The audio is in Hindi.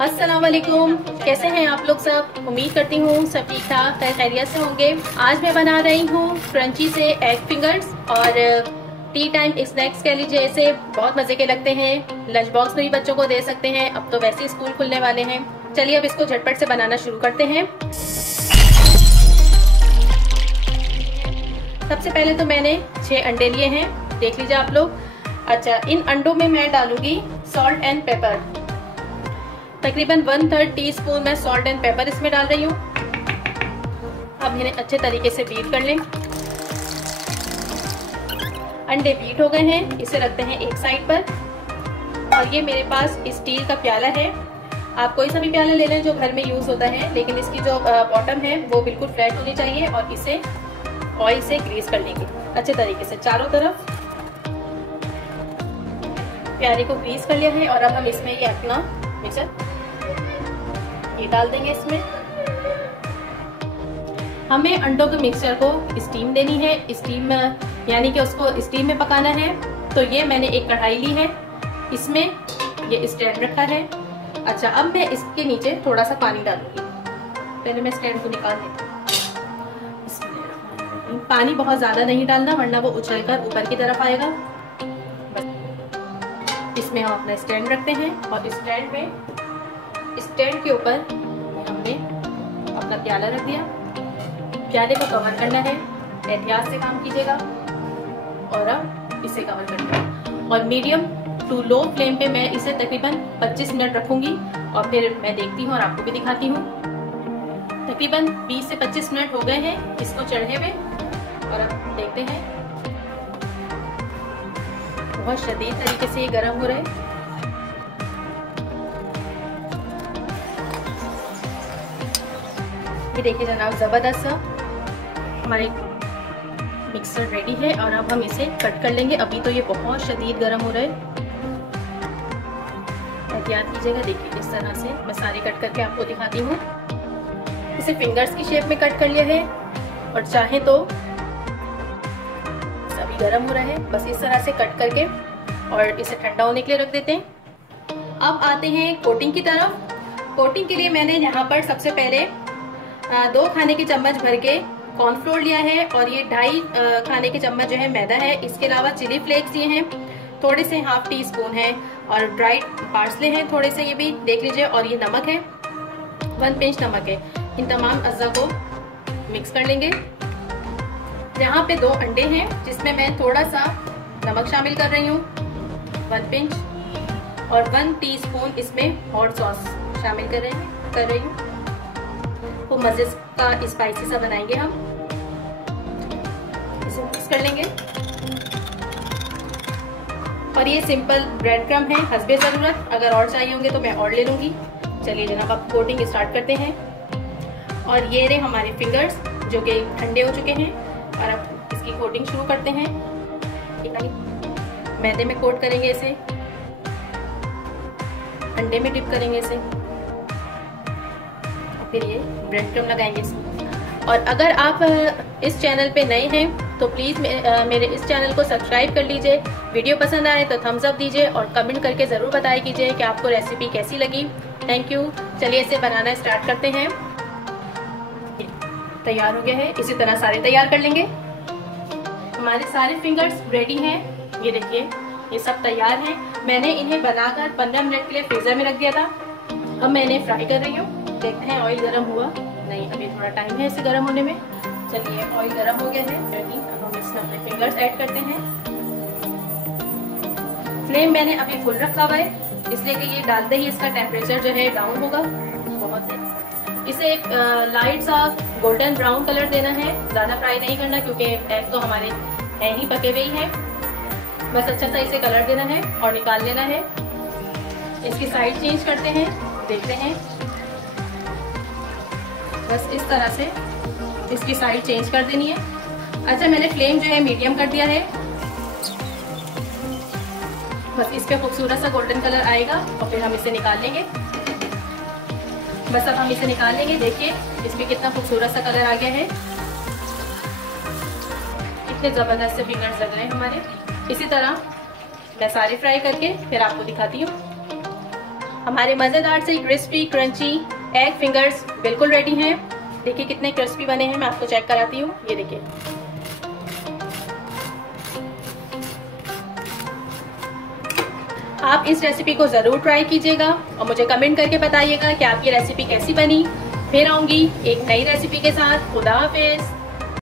अस्सलाम वालेकुम, कैसे हैं आप लोग सब। उम्मीद करती हूँ सब ठीक ठाक खैरियत से होंगे। आज मैं बना रही हूँ क्रंची से एग फिंगर्स और टी टाइम स्नैक्स कह लीजिए। ऐसे बहुत मजे के लगते हैं, लंच बॉक्स में भी बच्चों को दे सकते हैं। अब तो वैसे ही स्कूल खुलने वाले हैं। चलिए अब इसको झटपट से बनाना शुरू करते हैं। सबसे पहले तो मैंने 6 अंडे लिए हैं, देख लीजिए आप लोग। अच्छा, इन अंडों में मैं डालूंगी सॉल्ट एंड पेपर। तकरीबन 1/3 टीस्पून मैं सॉल्ट एंड पेपर इसमें डाल रही हूँ। अब इन्हें अच्छे तरीके से बीट कर लें। अंडे बीट हो गए हैं, इसे रखते हैं एक साइड पर। और ये मेरे पास स्टील का प्याला है, आप कोई सा भी प्याला ले लें जो घर में यूज होता है, लेकिन इसकी जो बॉटम है वो बिल्कुल फ्लैट होनी चाहिए। और इसे ऑयल से ग्रीस कर लेंगे अच्छे तरीके से चारों तरफ। प्याले को ग्रीस कर लिया है और अब हम इसमें ये अपना मिक्सर ये डाल देंगे। इसमें हमें अंडों के मिक्सचर को स्टीम देनी है, स्टीम यानी कि उसको स्टीम में पकाना है। तो ये मैंने एक कढ़ाई ली है, इसमें ये स्टैंड रखा है। अच्छा, अब मैं इसके नीचे थोड़ा सा पानी डालूंगी। पहले मैं स्टैंड को निकाल देती हूँ। पानी बहुत ज्यादा नहीं डालना वरना वो उछलकर ऊपर की तरफ आएगा। इसमें हम अपना स्टैंड रखते हैं और स्टैंड के ऊपर हमने अपना प्याला रख दिया। प्याले को कवर करना है, एहतियात से काम कीजिएगा। और अब इसे कवर करना है और मीडियम टू लो फ्लेम पे मैं इसे तकरीबन 25 मिनट रखूंगी। और फिर मैं देखती हूँ और आपको भी दिखाती हूँ। तकरीबन 20 से 25 मिनट हो गए हैं इसको चढ़े हुए। और अब देखते हैं, बहुत शदीद तरीके से ये गर्म हो रहा है। ये देखिए जनाब, जबरदस्त सा हमारे मिक्सर रेडी है। और अब हम इसे कट कर लेंगे। अभी तो ये बहुत शदीद गर्म हो रहा है, एहतियात कीजिएगा। देखिए इस तरह से मैं सारे कट करके आपको दिखाती हूँ। इसे फिंगर्स की शेप में कट कर लिया है और चाहे तो सभी गर्म हो रहा है, बस इस तरह से कट करके और इसे ठंडा होने के लिए रख देते हैं। अब आते हैं कोटिंग की तरफ। कोटिंग के लिए मैंने यहाँ पर सबसे पहले 2 खाने के चम्मच भर के कॉर्नफ्लोर लिया है और ये 2.5 खाने के चम्मच जो है मैदा है। इसके अलावा चिली फ्लेक्स ये हैं, थोड़े से 1/2 टीस्पून है और ड्राइड पार्सले हैं थोड़े से, ये भी देख लीजिए। और ये नमक है, 1 पिंच नमक है। इन तमाम अज्जा को मिक्स कर लेंगे। यहाँ पे 2 अंडे हैं जिसमें मैं थोड़ा सा नमक शामिल कर रही हूँ, 1 पिंच। और 1 टीस्पून इसमें हॉट सॉस शामिल कर रही हूँ। तो मजे का स्पाइसी सा बनाएंगे हम। इसे मिक्स कर लेंगे। और ये सिंपल ब्रेड क्रम है, हस्बे ज़रूरत। अगर और चाहिए होंगे तो मैं और ले लूँगी। चलिए जनाब, अब कोटिंग स्टार्ट करते हैं। और ये रहे हमारे फिंगर्स जो कि ठंडे हो चुके हैं। और अब इसकी कोटिंग शुरू करते हैं। मैदे में कोट करेंगे इसे, अंडे में डिप करेंगे इसे, फिर ये ब्रेड क्रम लगाएंगे इसमें। और अगर आप इस चैनल पे नए हैं तो प्लीज़ मेरे इस चैनल को सब्सक्राइब कर लीजिए। वीडियो पसंद आए तो थम्स अप दीजिए और कमेंट करके ज़रूर बताया कीजिए कि आपको रेसिपी कैसी लगी। Thank you. चलिए इसे बनाना स्टार्ट करते हैं। तैयार हो गया है, इसी तरह सारे तैयार कर लेंगे। हमारे सारे फिंगर्स रेडी हैं। ये देखिए ये सब तैयार हैं। मैंने इन्हें बनाकर 15 मिनट के लिए फ्रीजर में रख दिया था। अब मैं इन्हें फ्राई कर रही हूँ। देखते हैं ऑयल गर्म हुआ नहीं, अभी थोड़ा टाइम है इसे गर्म होने में। चलिए ऑयल गर्म हो गया है रेडी। अब हम इसमें अपने फिंगर्स ऐड करते हैं। फ्लेम मैंने अभी फुल रखा हुआ है, इसलिए कि ये डालते ही इसका टेम्परेचर जो है डाउन होगा बहुत है। इसे एक लाइट सा गोल्डन ब्राउन कलर देना है, ज्यादा फ्राई नहीं करना क्योंकि एग तो हमारे है ही पके हुए ही है। बस अच्छा सा इसे कलर देना है और निकाल लेना है। इसकी साइड चेंज करते हैं, देखते हैं। बस इस तरह से इसकी साइड चेंज कर देनी है। अच्छा, मैंने फ्लेम जो है मीडियम कर दिया है। बस इस पे खूबसूरत सा गोल्डन कलर आएगा और फिर हम इसे निकाल लेंगे। बस अब हम इसे निकाल लेंगे। देखिए इसमें कितना खूबसूरत सा कलर आ गया है, कितने जबरदस्त से फिंगर्स लग रहे हैं हमारे। इसी तरह मैं सारे फ्राई करके फिर आपको दिखाती हूँ। हमारे मज़ेदार से क्रिस्पी क्रंची एग फिंगर्स बिल्कुल रेडी हैं। देखिए कितने क्रिस्पी बने हैं, मैं आपको चेक कराती हूँ। ये देखिए, आप इस रेसिपी को ज़रूर ट्राई कीजिएगा और मुझे कमेंट करके बताइएगा कि आपकी रेसिपी कैसी बनी। फिर आऊँगी एक नई रेसिपी के साथ। खुदा हाफिज़।